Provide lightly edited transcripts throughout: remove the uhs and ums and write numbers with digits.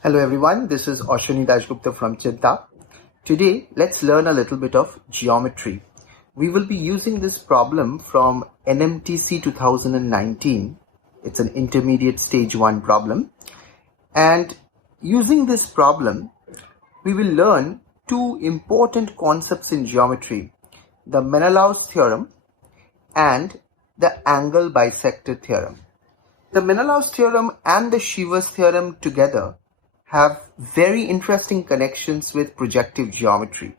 Hello everyone, this is Ashwini Dashgupta from Chinta. Today, let's learn a little bit of geometry. We will be using this problem from NMTC 2019. It's an intermediate stage 1 problem. And using this problem, we will learn two important concepts in geometry, the Menelaus Theorem and the angle bisector theorem. The Menelaus Theorem and the Shiva's Theorem together have very interesting connections with projective geometry.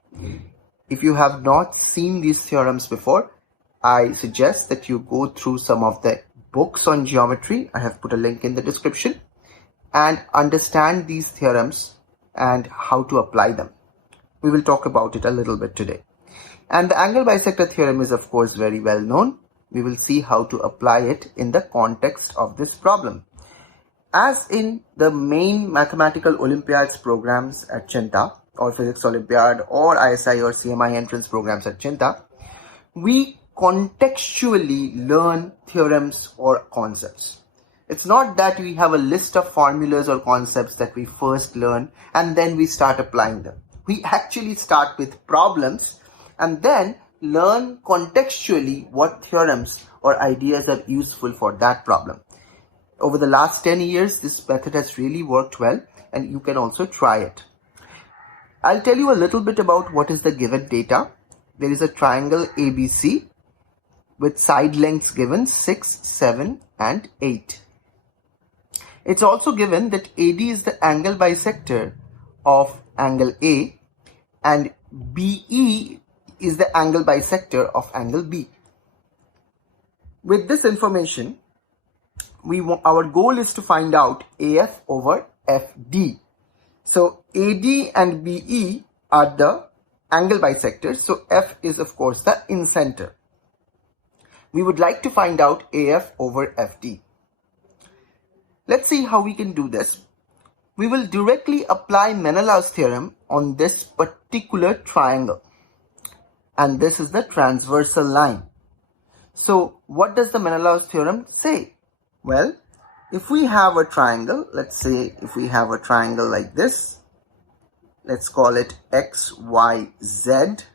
If you have not seen these theorems before, I suggest that you go through some of the books on geometry. I have put a link in the description, and understand these theorems and how to apply them. We will talk about it a little bit today. And the angle bisector theorem is of course very well known. We will see how to apply it in the context of this problem. As in the main mathematical Olympiads programs at Chinta, or Physics Olympiad, or ISI or CMI entrance programs at Chinta, we contextually learn theorems or concepts. It's not that we have a list of formulas or concepts that we first learn and then we start applying them. We actually start with problems and then learn contextually what theorems or ideas are useful for that problem. Over the last 10 years, this method has really worked well, and you can also try it. I'll tell you a little bit about what is the given data. There is a triangle ABC with side lengths given 6, 7 and 8. It's also given that AD is the angle bisector of angle A and BE is the angle bisector of angle B. With this information, our goal is to find out AF over FD. So AD and BE are the angle bisectors. So F is of course the incenter. We would like to find out AF over FD. Let's see how we can do this. We will directly apply Menelaus theorem on this particular triangle. And this is the transversal line. So what does the Menelaus theorem say? Well, if we have a triangle, let's say if we have a triangle like this, let's call it X, Y, Z.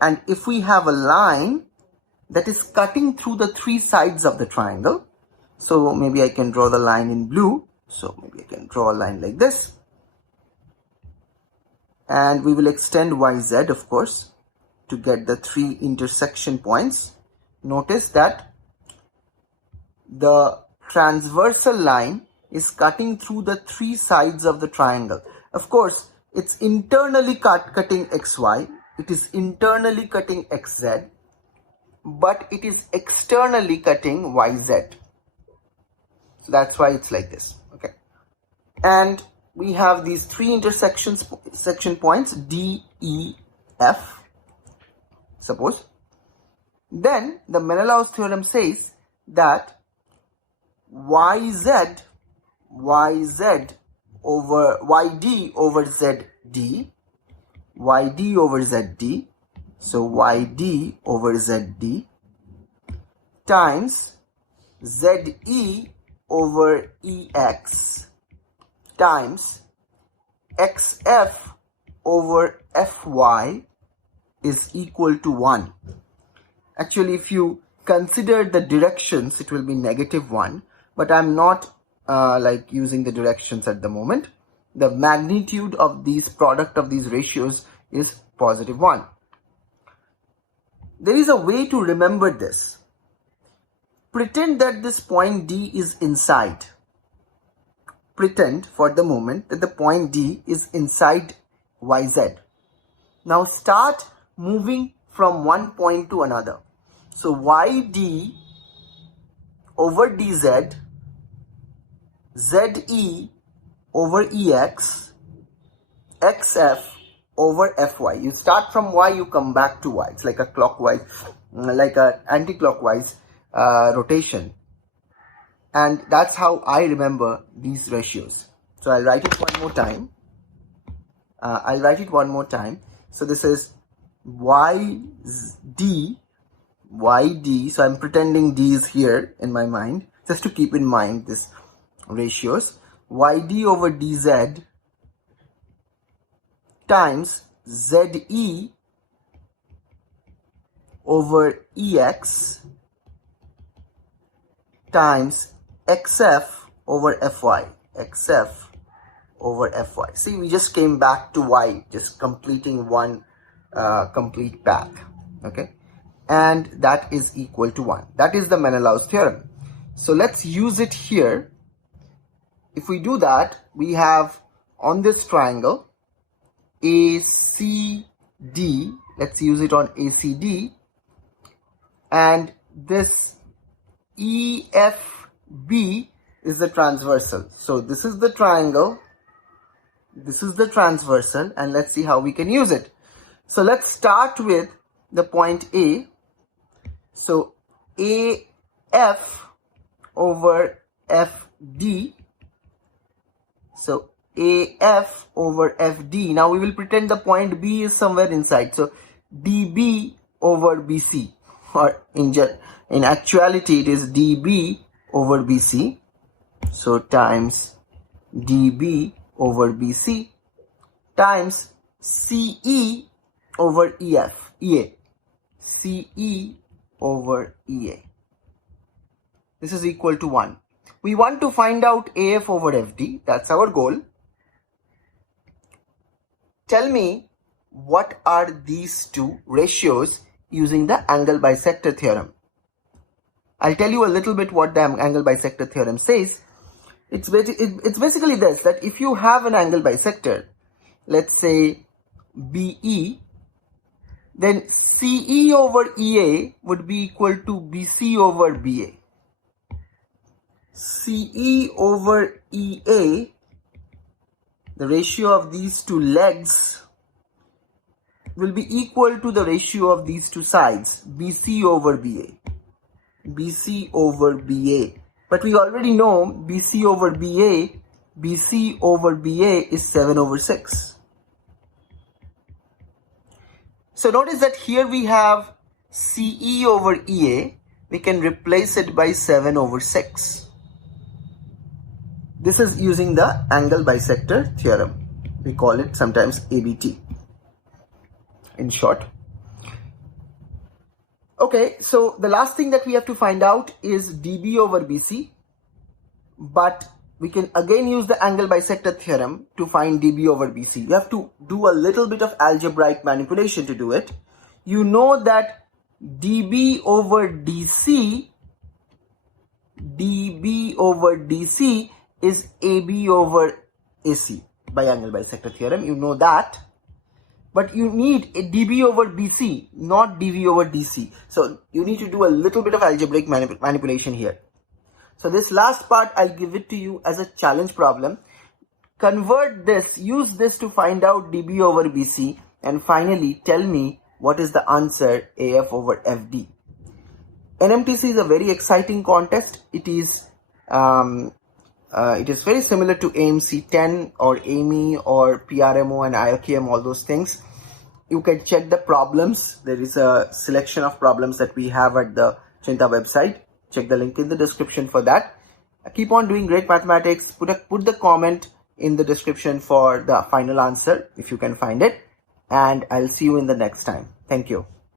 And if we have a line that is cutting through the three sides of the triangle, so maybe I can draw the line in blue. So maybe I can draw a line like this. And we will extend YZ, of course, to get the three intersection points. Notice that the transversal line is cutting through the three sides of the triangle. Of course, it's internally cutting XY, it is internally cutting XZ, but it is externally cutting YZ. So that's why it's like this. Okay. And we have these three section points D, E, F, suppose. Then the Menelaus theorem says that YD over ZD, YD over ZD, so YD over ZD times ZE over EX times XF over FY is equal to 1. Actually, if you consider the directions, it will be -1. But I'm not using the directions at the moment. The magnitude of these product of these ratios is +1. There is a way to remember this. Pretend that this point D is inside. Pretend for the moment that the point D is inside YZ. Now start moving from one point to another. So YD over DZ, ZE over EX, XF over FY. You start from Y, you come back to Y. It's like a clockwise, like an anti-clockwise rotation. And that's how I remember these ratios. So I'll write it one more time. So this is YD, so I'm pretending D is here in my mind, just to keep in mind these ratios. yd over dz times ze over ex times xf over fy. xf over fy. See, we just came back to y, just completing one complete path. Okay, and that is equal to 1. That is the Menelaus theorem. So let's use it here. If we do that, we have on this triangle ACD, let's use it on ACD, and this EFB is the transversal. So this is the triangle, this is the transversal, and let's see how we can use it. So let's start with the point A. So AF over FD. So AF over FD. Now we will pretend the point B is somewhere inside. So DB over BC, or in actuality it is DB over BC. So times DB over BC times CE over EA. CE over EA. This is equal to 1. We want to find out AF over FD. That's our goal. Tell me what are these two ratios using the angle bisector theorem. I'll tell you a little bit what the angle bisector theorem says. It's basically this, that if you have an angle bisector, let's say BE, then CE over EA would be equal to BC over BA. CE over EA, the ratio of these two legs will be equal to the ratio of these two sides, BC over BA. BC over BA. But we already know BC over BA is 7 over 6. So notice that here we have CE over EA. We can replace it by 7 over 6. This is using the angle bisector theorem. We call it sometimes ABT in short. Okay, so the last thing that we have to find out is DB over BC, but we can again use the angle bisector theorem to find DB over BC. You have to do a little bit of algebraic manipulation to do it. You know that DB over DC is AB over AC by angle bisector theorem. You know that. But you need a dB over BC, not dV over DC. So you need to do a little bit of algebraic manipulation here. So this last part, I'll give it to you as a challenge problem. Convert this, use this to find out dB over BC, and finally tell me what is the answer AF over FD. NMTC is a very exciting contest. It is very similar to AMC 10 or AME or PRMO and IOKM, all those things. You can check the problems. There is a selection of problems that we have at the Chinta website. Check the link in the description for that. Keep on doing great mathematics. Put the comment in the description for the final answer if you can find it. And I'll see you in the next time. Thank you.